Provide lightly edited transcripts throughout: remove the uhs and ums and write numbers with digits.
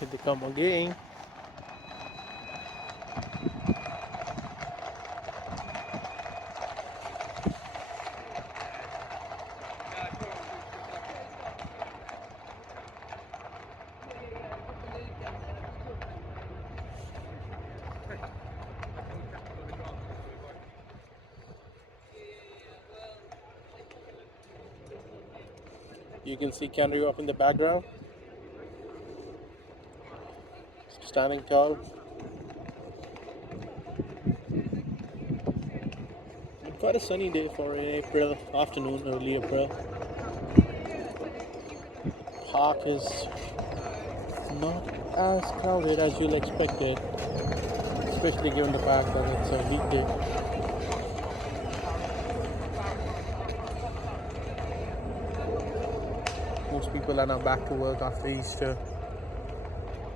Here they come again. You can see Canary Wharf in the background, standing tall. Quite a sunny day for an April afternoon, early April. Park is not as crowded as you'll expect it, especially given the fact that it's a weekday. Most people are now back to work after Easter.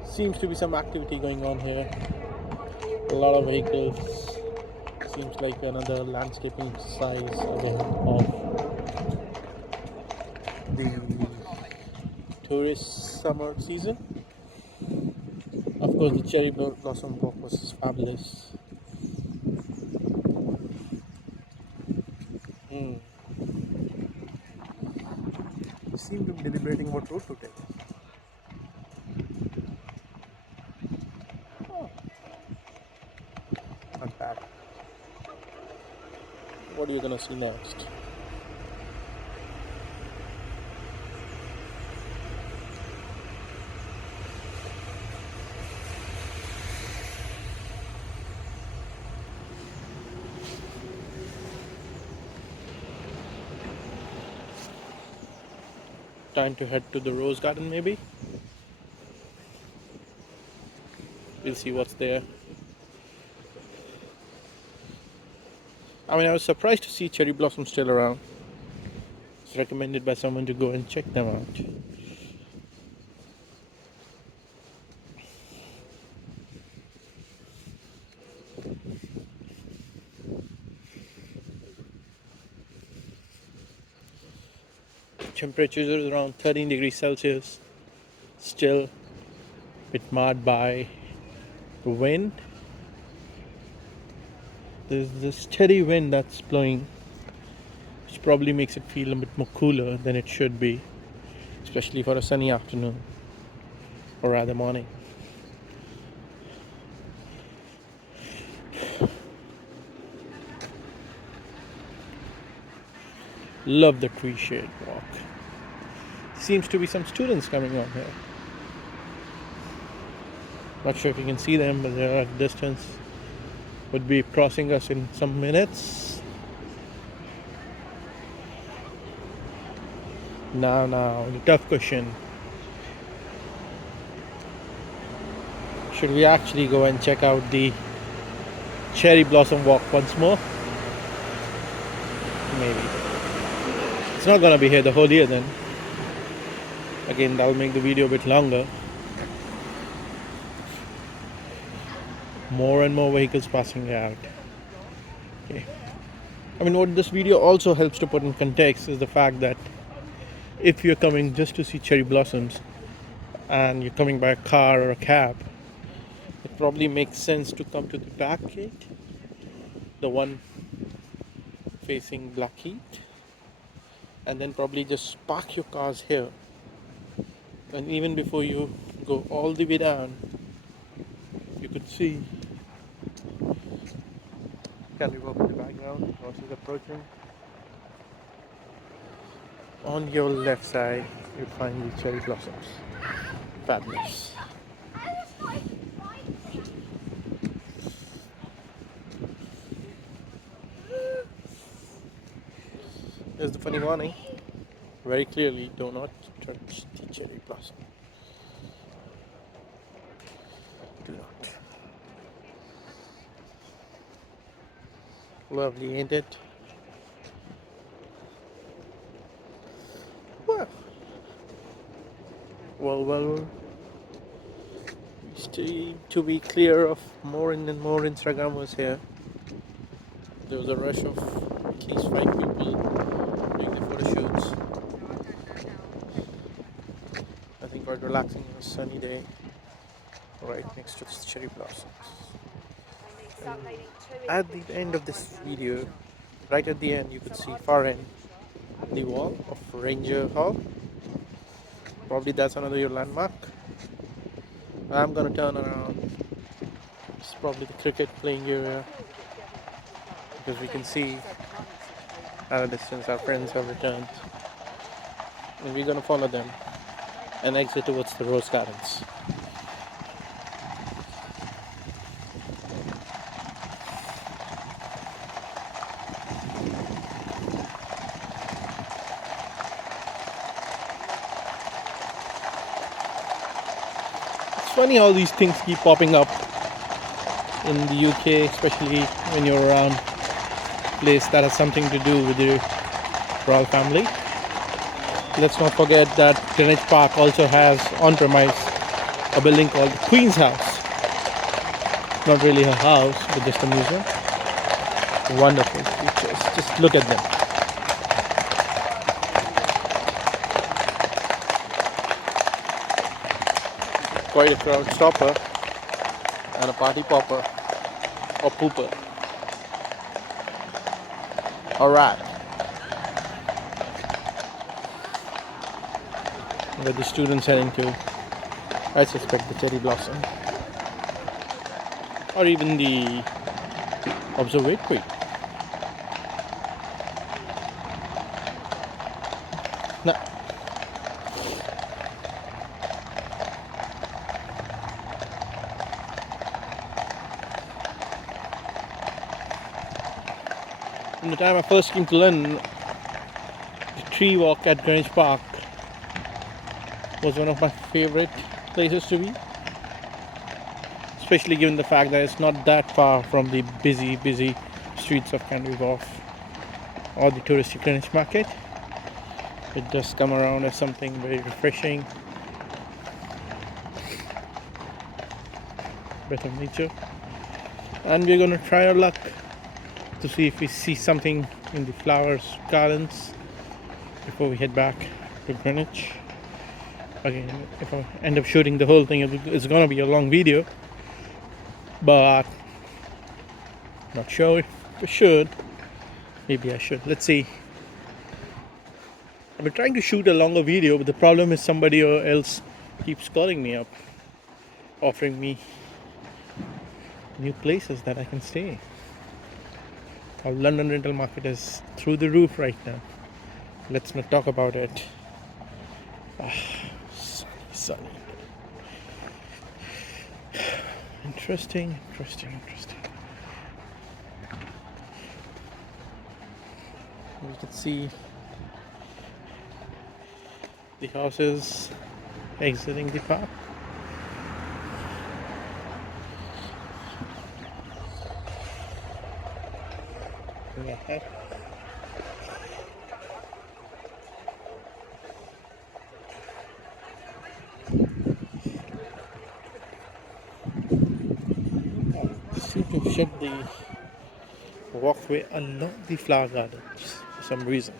Seems to be some activity going on here. A lot of vehicles. Seems like another landscaping exercise again of the tourist summer season. Of course, the cherry blossom walk was fabulous. They seem to be deliberating what route to take. Oh, not bad. What are you gonna see next? Time to head to the rose garden, maybe. We'll see what's there. I mean, I was surprised to see cherry blossoms still around. It's recommended by someone to go and check them out. Temperatures are around 13 degrees Celsius. Still a bit marred by the wind. There's this steady wind that's blowing, which probably makes it feel a bit more cooler than it should be, especially for a sunny afternoon, or rather morning. Love the tree shade walk. Seems to be some students coming on here. Not sure if you can see them, but they're at a distance. Would be crossing us in some minutes. Now, the tough question. Should we actually go and check out the cherry blossom walk once more? Maybe. It's not gonna be here the whole year then. Again, that'll make the video a bit longer. More and more vehicles passing out. Okay. I mean, what this video also helps to put in context is the fact that if you're coming just to see cherry blossoms and you're coming by a car or a cab, it probably makes sense to come to the back gate, the one facing Blackheath, and then probably just park your cars here. And even before you go all the way down, you could see Canary Wharf in the background. Horses approaching. On your left side, you find the cherry blossoms. Fabulous. There's the funny warning. Very clearly, do not touch the cherry blossom. Do not. Lovely, ain't it? Well. Stay to be clear of more and more Instagrammers here. There was a rush of at least 5 people doing the photo shoots. I think quite relaxing on a sunny day. right next to the cherry blossoms. At the end of this video, right at the end, you could see far end the wall of Ranger Hall. Probably that's another your landmark. I'm gonna turn around. It's probably the cricket playing area because we can see at a distance our friends have returned, and we're gonna follow them and exit towards the rose gardens. It's funny how these things keep popping up in the UK, especially when you're around a place that has something to do with the royal family. Let's not forget that Greenwich Park also has on premise a building called the Queen's House. Not really her house, but just a museum. Wonderful features. Just look at them. Quite a crowd stopper and a party popper or pooper. Alright. Where the students heading to? I suspect the cherry blossom. Or even the observatory. No. From the time I first came to London, the tree walk at Greenwich Park was one of my favorite places to be, especially given the fact that it's not that far from the busy streets of Canary Wharf or the touristy Greenwich Market. It does come around as something very refreshing, breath of nature, and we're gonna try our luck to see if we see something in the flowers gardens before we head back to Greenwich. Again, if I end up shooting the whole thing, it's gonna be a long video, but not sure if I should. Maybe I should. Let's see. I've been trying to shoot a longer video, but the problem is somebody else keeps calling me up, offering me new places that I can stay. Our London rental market is through the roof right now. Let's not talk about it. Sunny. Interesting. You can see the horses exiting the park. Yeah. Seem to shed the walkway along the flower gardens for some reason.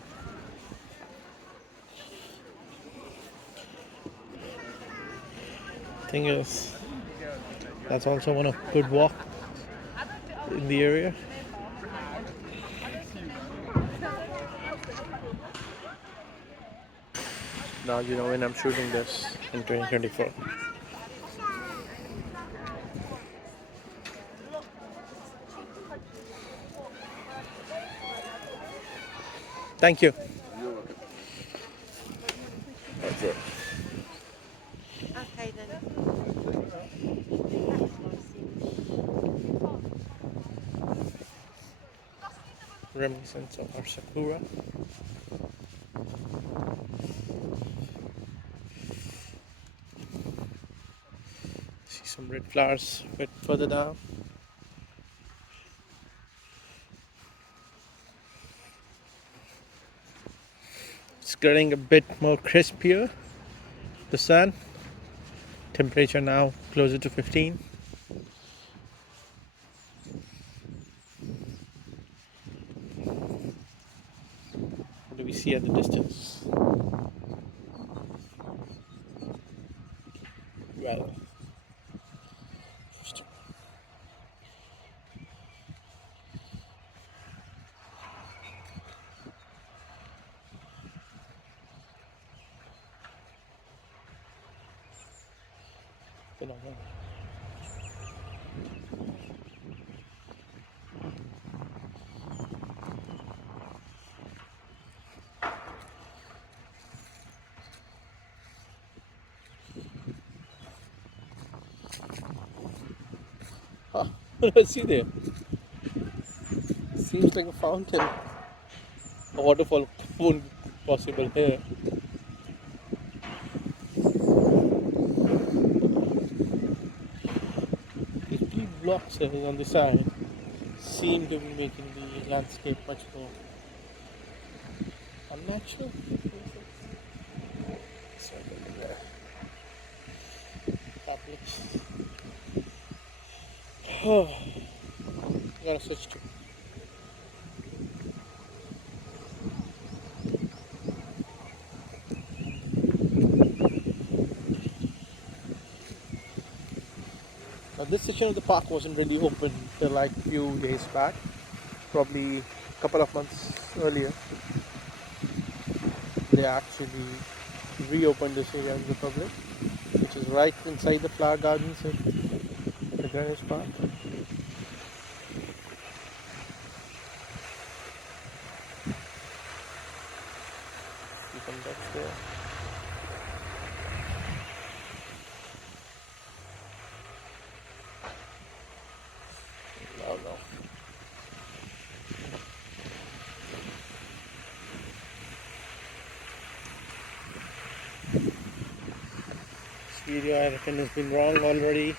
Thing is, that's also one of good walk in the area. Now you know when I'm shooting this in 2024. Thank you. You're welcome. That's it. Okay then. Reminiscence of our sakura. See some red flowers a bit further down. It's getting a bit more crispier, the sun. Temperature now closer to 15. What do we see at the distance? Well, phenomenal. Ah, what do I see there? Seems like a fountain. A waterfall won't be possible here. These big blocks here on the side seem to be making the landscape much more unnatural. So there. Public. Oh, gotta switch to. Now this section of the park wasn't really open till like few days back, probably a couple of months earlier. They actually reopened this area to the public, which is right inside the flower gardens at the Greenwich Park. You can touch there. Oh no. This video I reckon has been wrong already.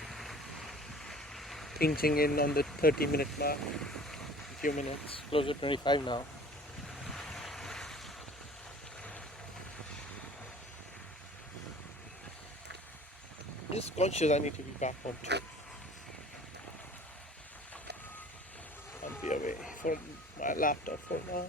Pinching in on the 30-minute mark. A few minutes, closer to 25 now. Just conscious I need to be back home too. I'll be away from my laptop for now.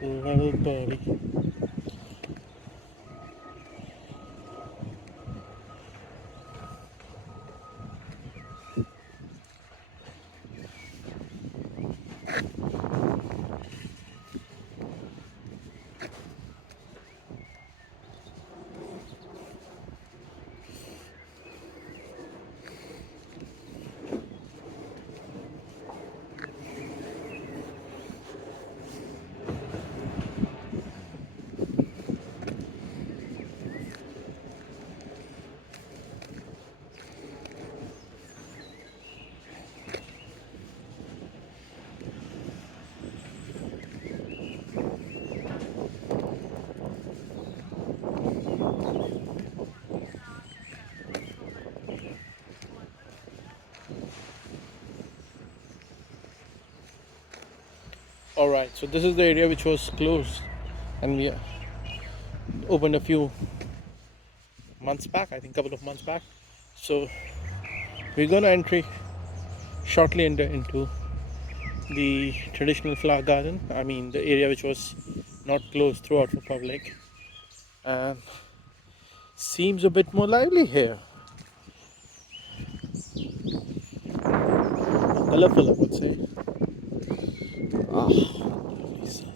Little birdie. Alright, so this is the area which was closed and we opened a few months back, I think a couple of months back. So we're gonna shortly enter into the traditional flower garden. I mean the area which was not closed throughout for public, and seems a bit more lively here. Colorful, I would say. Ah, lovely sun.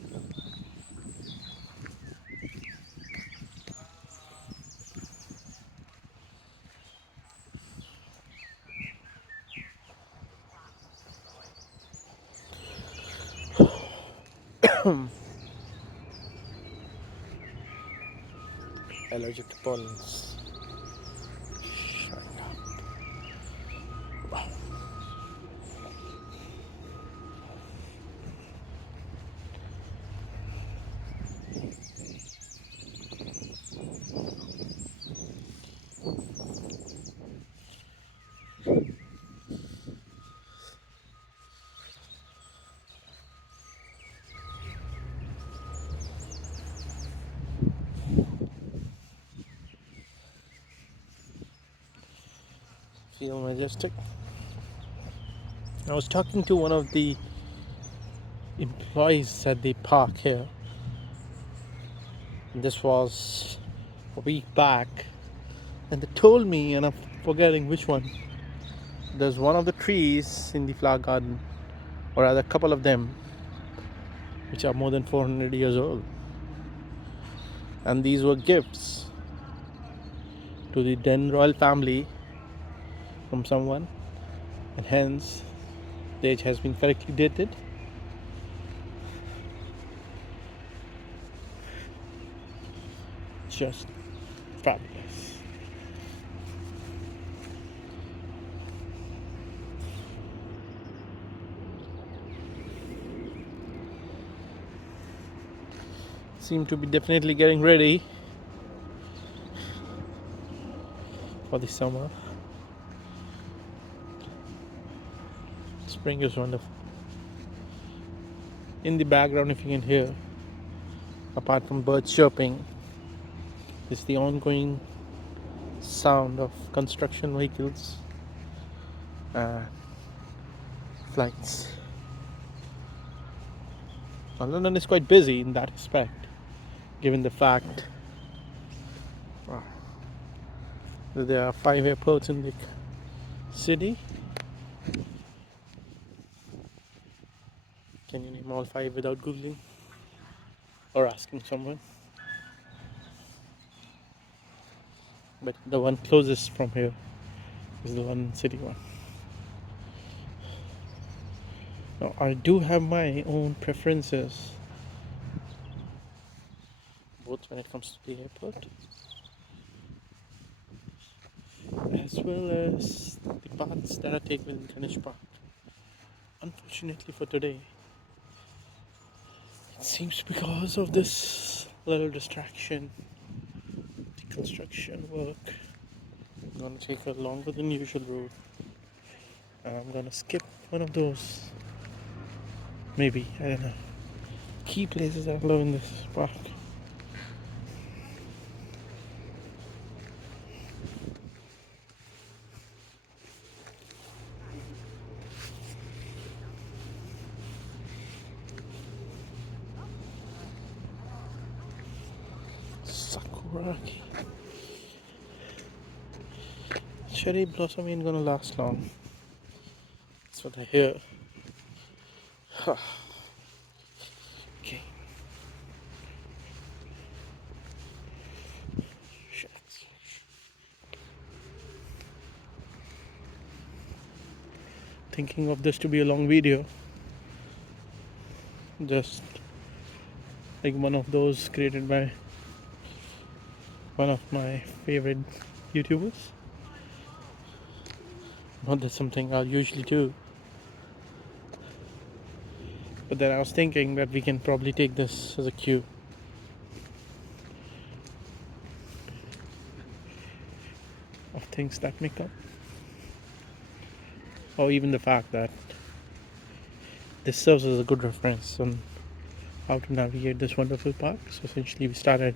Allergic to pollens. Wow. Feel majestic. I was talking to one of the employees at the park here. This was a week back, and they told me, and I'm forgetting which one. There's one of the trees in the flower garden, or rather, a couple of them, which are more than 400 years old. And these were gifts to the then royal family from someone, and hence the age has been correctly dated. Just fabulous. Seem to be definitely getting ready for the summer. Spring is wonderful. In the background, if you can hear, apart from birds chirping, is the ongoing sound of construction vehicles and flights. Now, London is quite busy in that aspect, given the fact that there are 5 airports in the city. Can you name all 5 without googling or asking someone? But the one closest from here is the one city one. Now, I do have my own preferences, both when it comes to the airport as well as the paths that I take within Greenwich Park. Unfortunately for today, it seems because of this little distraction, the construction work, I'm gonna take a longer than usual route, and I'm gonna skip one of those, maybe, I don't know, key places I love in this park. Sakura. Cherry blossom ain't gonna last long. That's what I hear. Okay. Shucks. Thinking of this to be a long video. Just like one of those created by one of my favorite YouTubers. Not that something I'll usually do. But then I was thinking that we can probably take this as a cue. Of things that may come. Or even the fact that this serves as a good reference on how to navigate this wonderful park. So essentially we started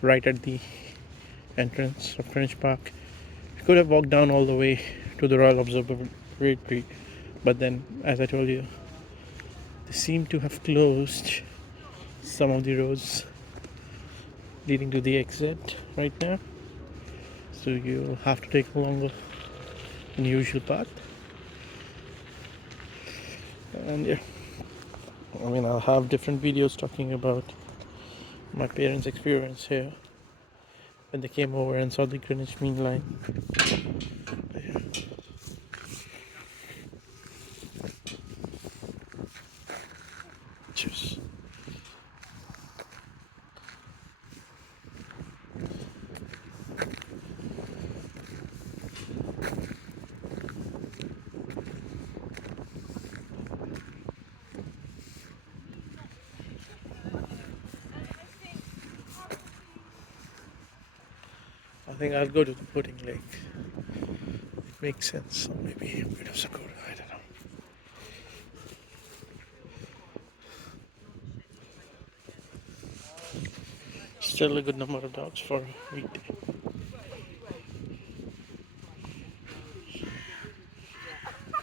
right at the entrance of Greenwich Park. We could have walked down all the way to the Royal Observatory, but then, as I told you, they seem to have closed some of the roads leading to the exit right now, so you'll have to take a longer than usual path. And yeah, I mean, I'll have different videos talking about my parents' experience here when they came over and saw the Greenwich Mean Line. Yeah. Cheers. I think I'll go to the pudding lake. It makes sense. Or maybe a bit of Sakura, I don't know. Still a good number of dogs for a weekday.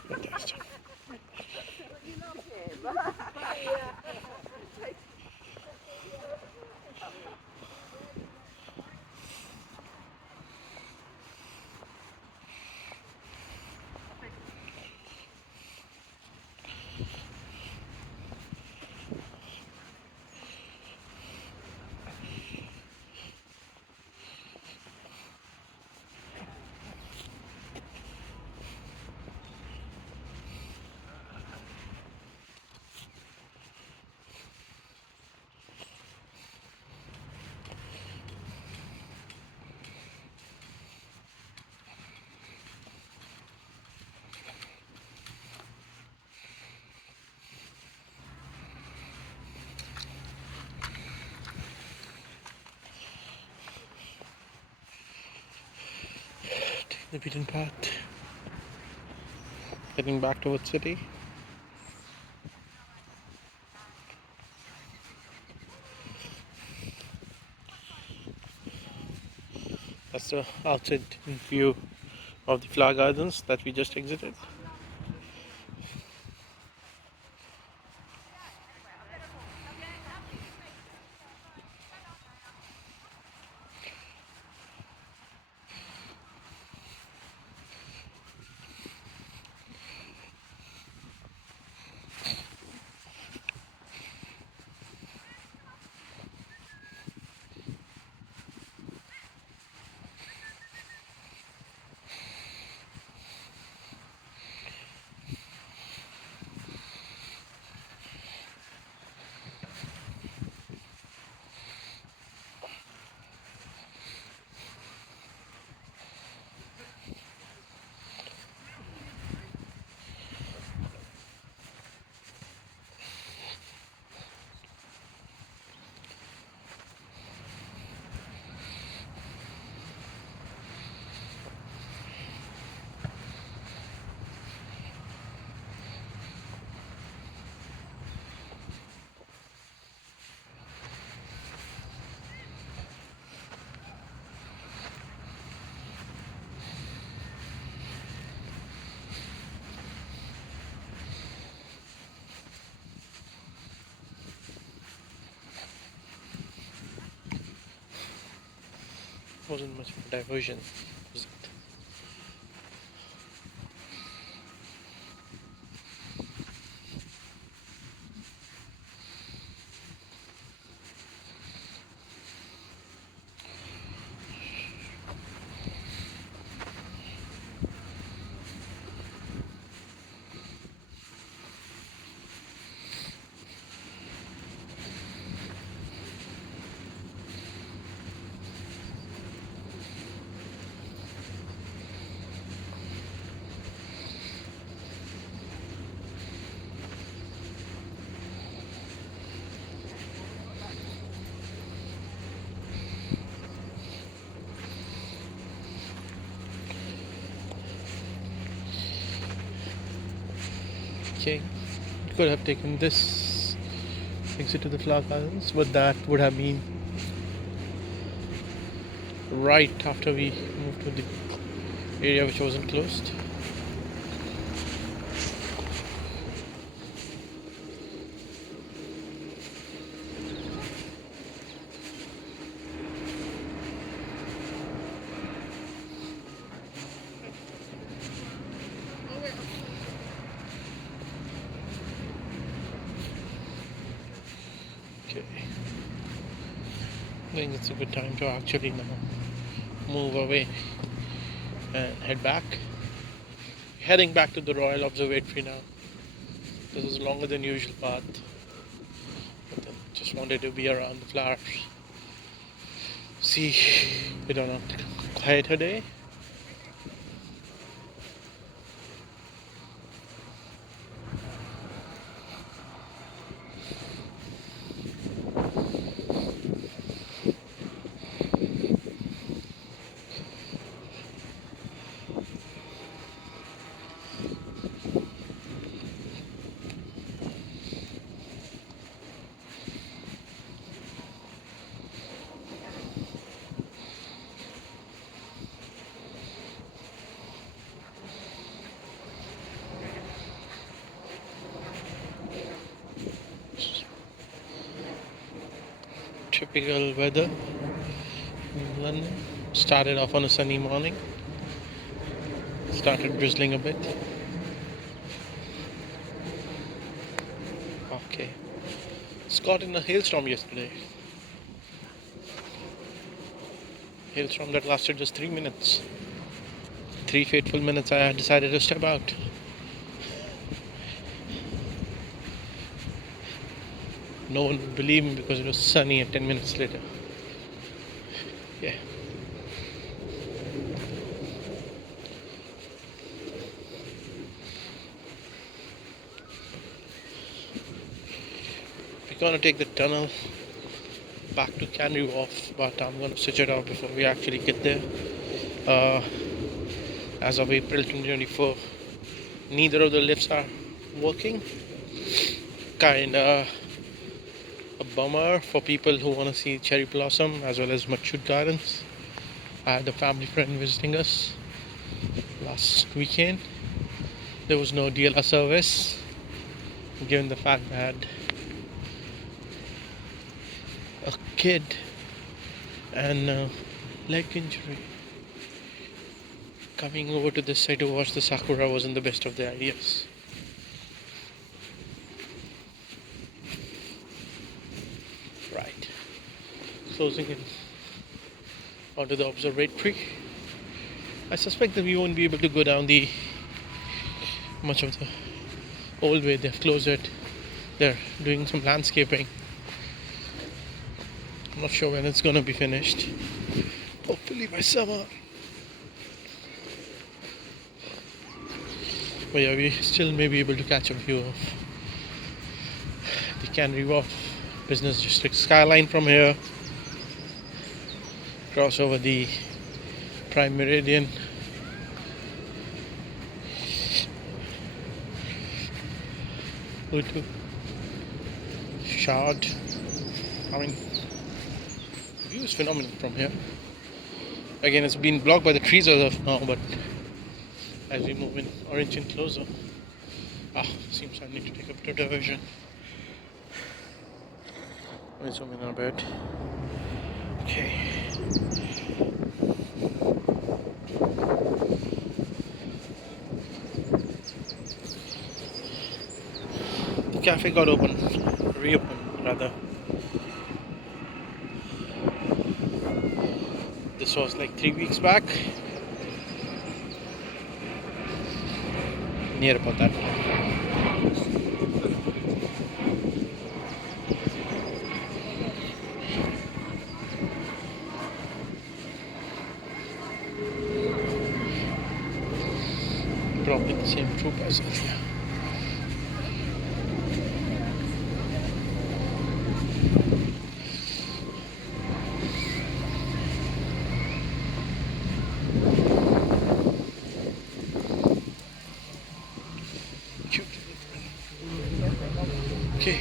Fantastic. the beaten path, heading back towards city. That's the outside view of the flower gardens that we just exited. Wasn't much of a diversion, was it? Okay, could have taken this exit to the flower gardens, but that would have been right after we moved to the area which wasn't closed. Okay, I think it's a good time to actually now move away and head back. Heading back to the Royal Observatory now. This is longer than usual path, but then just wanted to be around the flowers. See it on a quieter day. Typical weather in London. Started off on a sunny morning, started drizzling a bit. Okay, it's got in a hailstorm yesterday. Hailstorm that lasted just 3 minutes. 3 fateful minutes I decided to step out. No one would believe me because it was sunny, and 10 minutes later. Yeah. We're gonna take the tunnel back to Canary Wharf, but I'm gonna switch it out before we actually get there. as of April 2024. Neither of the lifts are working. Kinda a bummer for people who want to see cherry blossom as well as Machut Gardens. I had a family friend visiting us last weekend. There was no DLR service, given the fact that a kid and leg injury. Coming over to this side to watch the sakura wasn't the best of the ideas. Right, closing in onto the observatory. I suspect that we won't be able to go down the much of the old way. They've closed it. They're doing some landscaping. I'm not sure when it's gonna be finished. Hopefully by summer. But yeah, we still may be able to catch a view of the Canary Wharf Business District skyline from here. Cross over the Prime Meridian. Utu. Shard. I mean, the view is phenomenal from here. Again, it's been blocked by the trees as of now, but as we move in or inch in closer, seems I need to take a bit of diversion. Let me zoom in a bit. Okay. The cafe got reopened rather. This was like 3 weeks back. Near about that. Probably the same troop as earlier. Okay,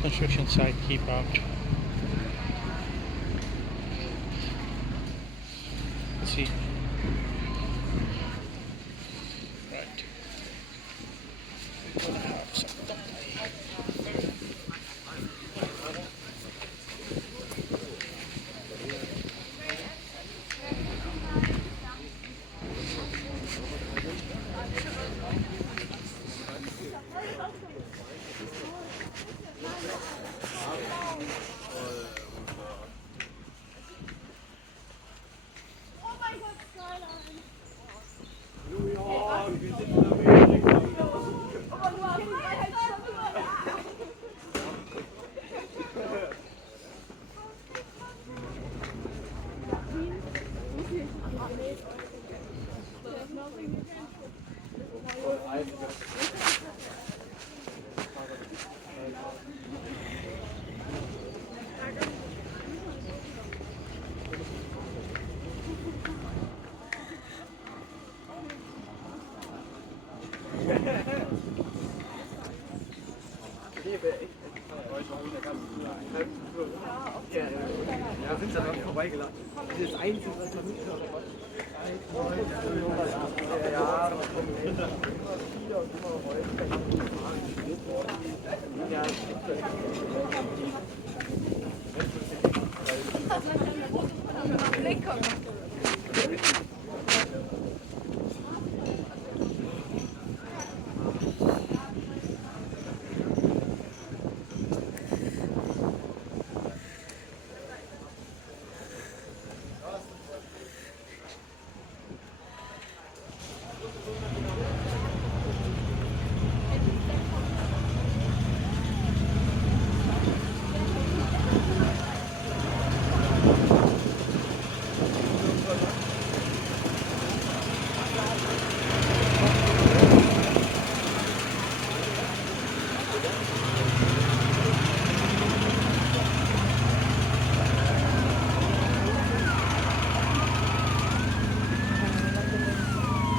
construction site, keep out. Let's see. Right. We're gonna have some Ja, sind sie dann vorbeigelassen. Das ist das Einzige, was man nicht noch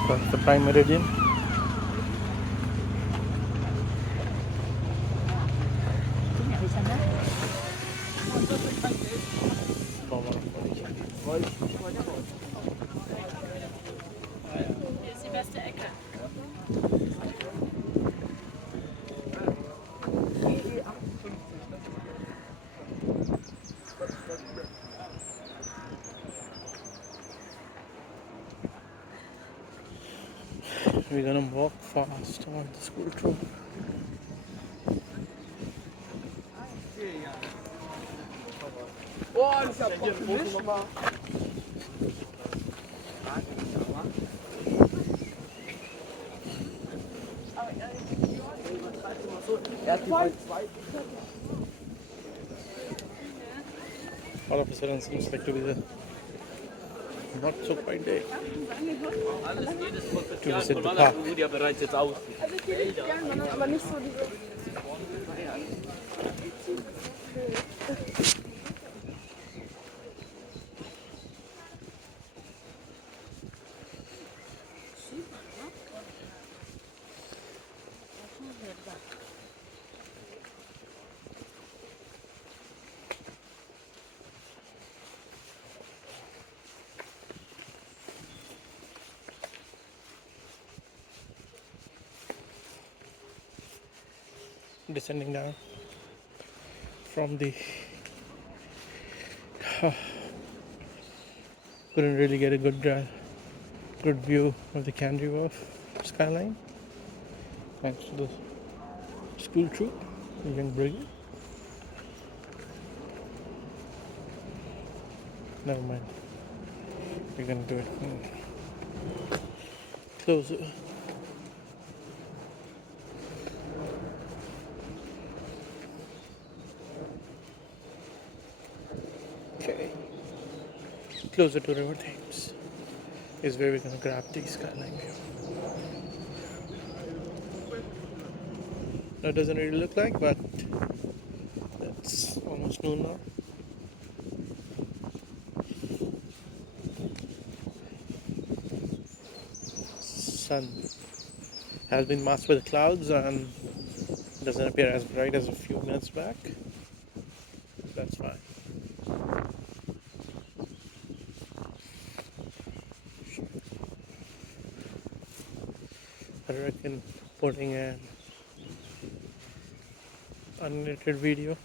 That's the prime meridian. Hier ist die beste Ecke. We're gonna walk fast on the school trip. Oh, das ist ja Profi. All of a sudden seems like to be the not so quiet day Alles, jedes to visit the Potenzial park. wurde ja bereits jetzt aus. Also ich gehe nicht gerne, aber nicht so diese. Descending down from the couldn't really get a good view of the Canary Wharf skyline thanks to the school troop, the young brigade. Never mind, we're gonna do it closer. Okay, closer to River Thames is where we're gonna grab the skyline view. Now it doesn't really look like, but it's almost noon now. Sun has been masked by the clouds and doesn't appear as bright as a few minutes back. That's fine. I reckon putting an unedited video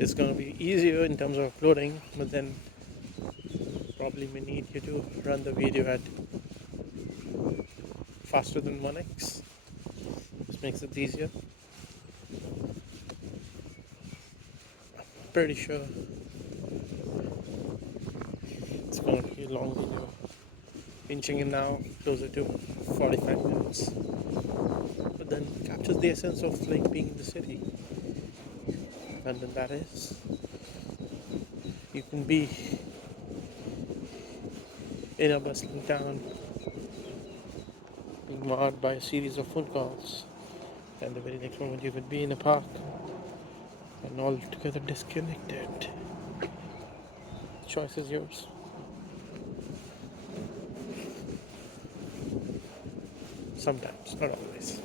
is going to be easier in terms of uploading, but then probably may need you to run the video at faster than 1x, which makes it easier. I'm pretty sure it's going to be a long video, inching in now closer to 45 minutes, but then captures the essence of like being in the city. And then that is, you can be in a bustling town being marred by a series of phone calls, and the very next moment you could be in a park and altogether disconnected. The choice is yours. Sometimes, not always.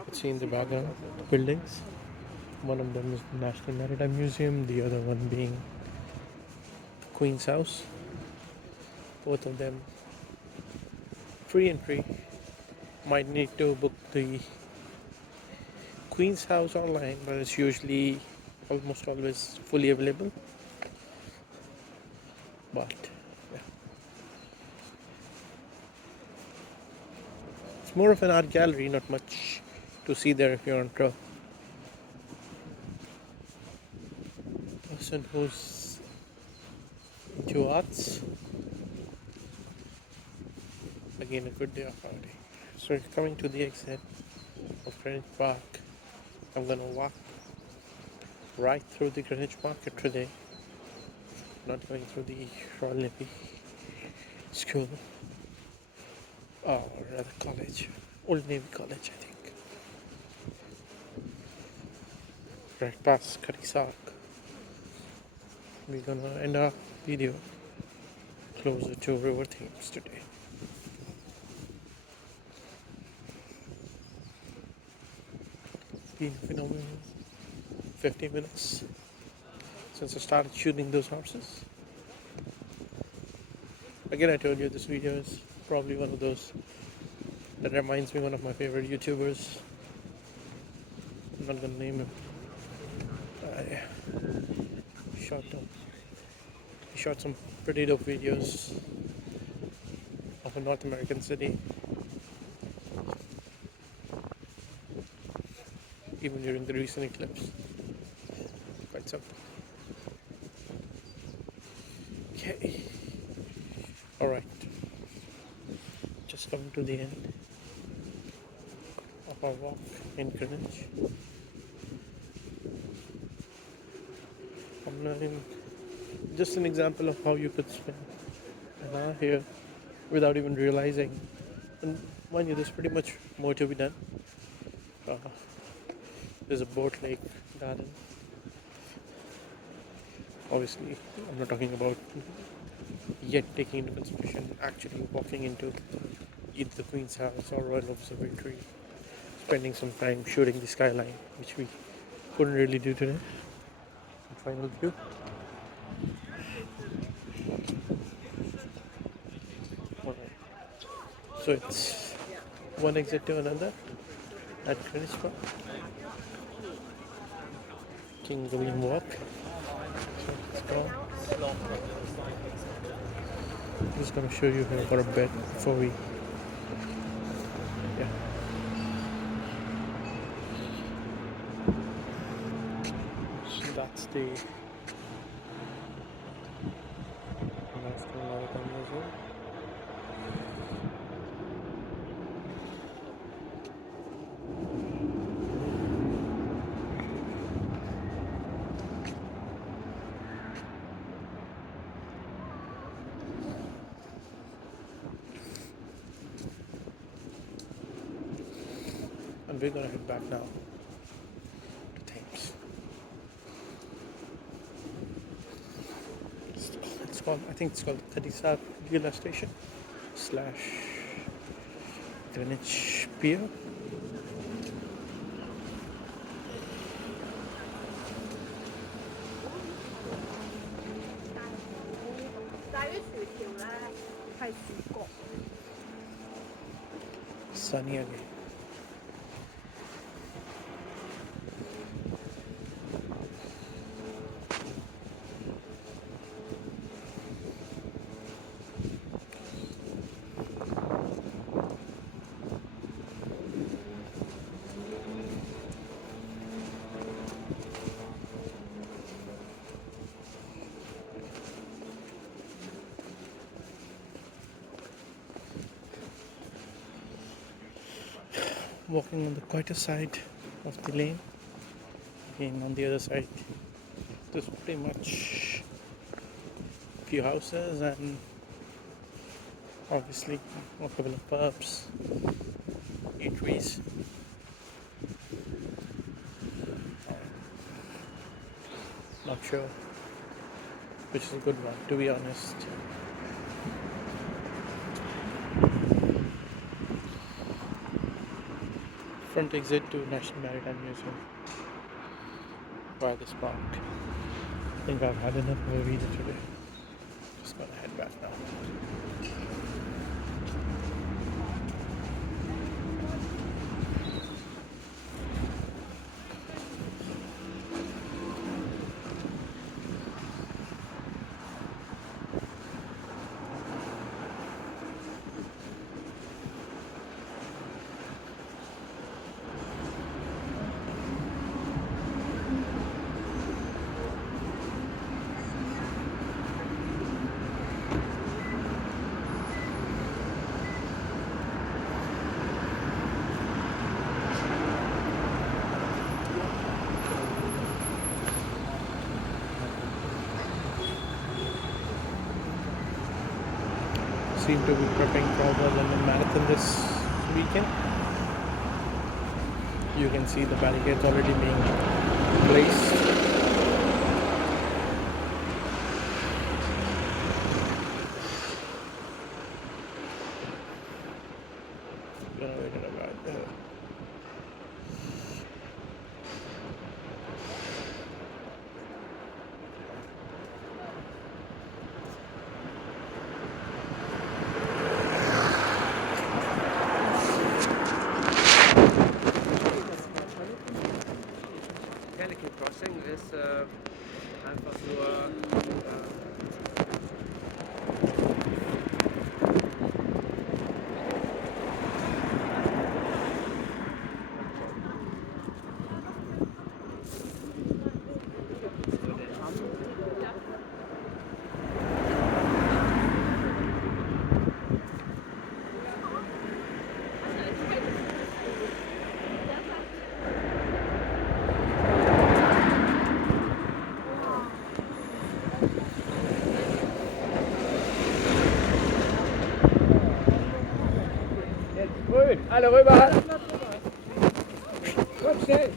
You can see in the background buildings. One of them is the National Maritime Museum, the other one being Queen's House. Both of them free entry. Might need to book the Queen's House online, but it's usually almost always fully available. But yeah, it's more of an art gallery, not much to see there if you're on a person who's into arts. Again, a good day of holiday. So you're coming to the exit of Greenwich Park. I'm gonna walk right through the Greenwich Market today. Not going through the Royal Navy School, or rather college, Old Navy College, I think. Right past Cutty Sark. We're gonna end our video closer to river themes today. It's been a phenomenal 15 minutes since I started shooting those horses. Again, I told you this video is probably one of those that reminds me of one of my favorite YouTubers. I'm not gonna name him. I shot some pretty dope videos of a North American city, even during the recent eclipse. Quite something. Okay. Alright. Just coming to the end of our walk in Greenwich. Just an example of how you could spend an hour here without even realizing. And mind you, there's pretty much more to be done. There's a boat lake garden. Obviously, I'm not talking about yet taking into consideration actually walking into either the Queen's House or Royal Observatory, spending some time shooting the skyline, which we couldn't really do today. The final view. So it's one exit to another at Greenwich Park. King William Walk. So let's go. I'm just gonna show you here for a bit before we So that's the National Maritime Museum. And we're gonna head back now to Thames. It's called, I think it's called Cutty Sark Railway Station / Greenwich Pier. Sunny again. Walking on the quieter side of the lane. Again, on the other side, there's pretty much a few houses and obviously a couple of pubs, eateries. Not sure which is a good one, to be honest. front exit to National Maritime Museum by this park. I think I've had enough of a video today. Just gonna head back now. Seem to be prepping for the London Marathon this weekend. You can see the barricades already being placed. Gonna wait in about there. Delicate Crossing ist einfach nur grün. Alle rüber. Komm schnell.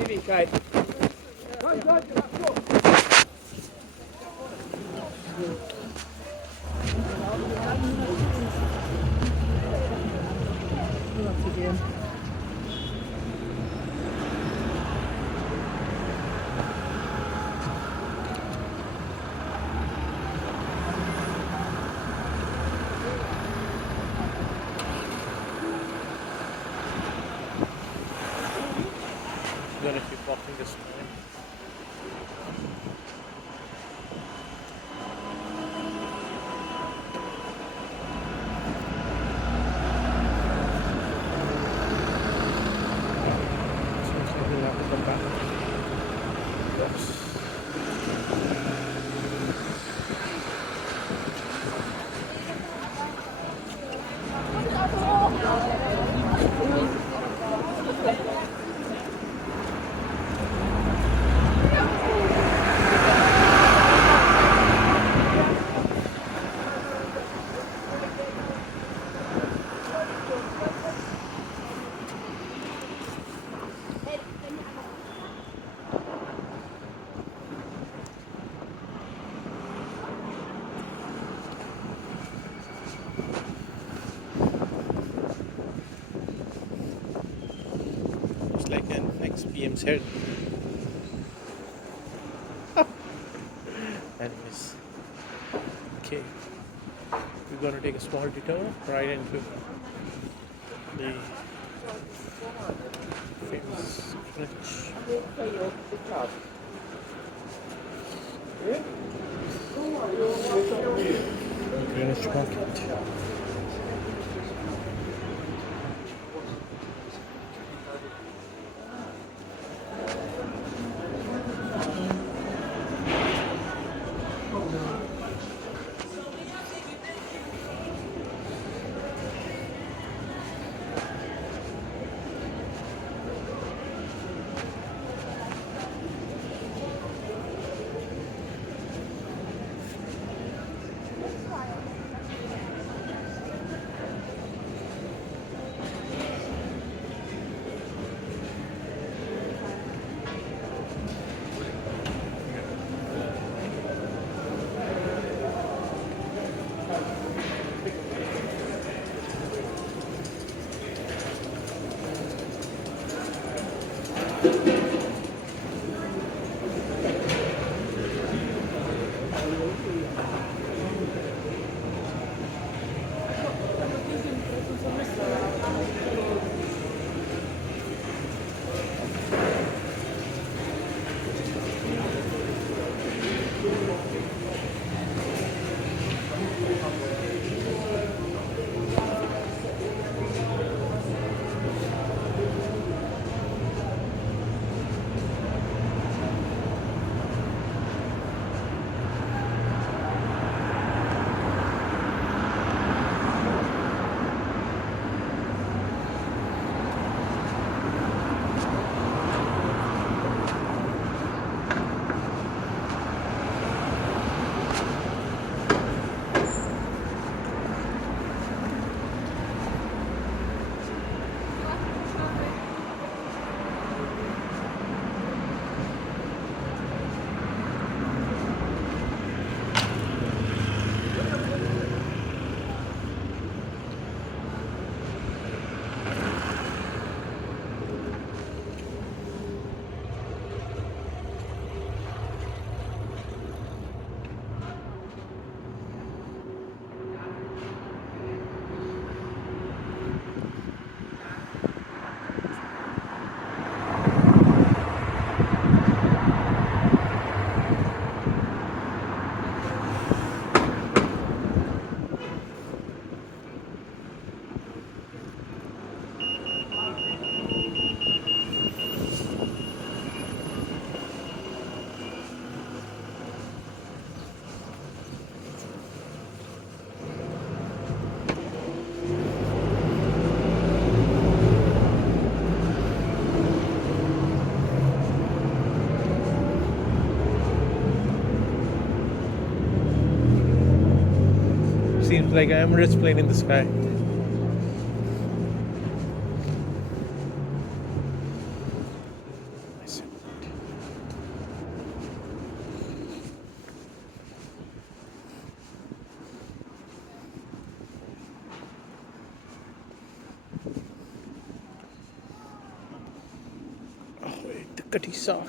Ewigkeit. Komm, Leute, mach so. I'm gonna keep walking this way. Seems like we'll have to come back. Yes. Looks like an XPM's head. Anyways, okay, we're gonna take a small detour right into the famous Greenwich market. Seems like an Emirates plane in the sky. Oh wait, the Cutty Sark.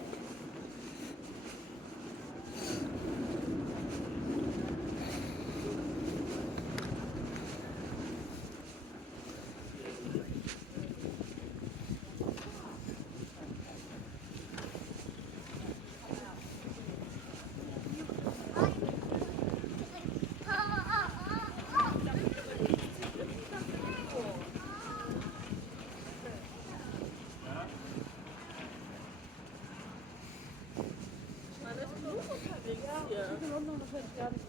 Ja, ich bin unten noch nicht ganz.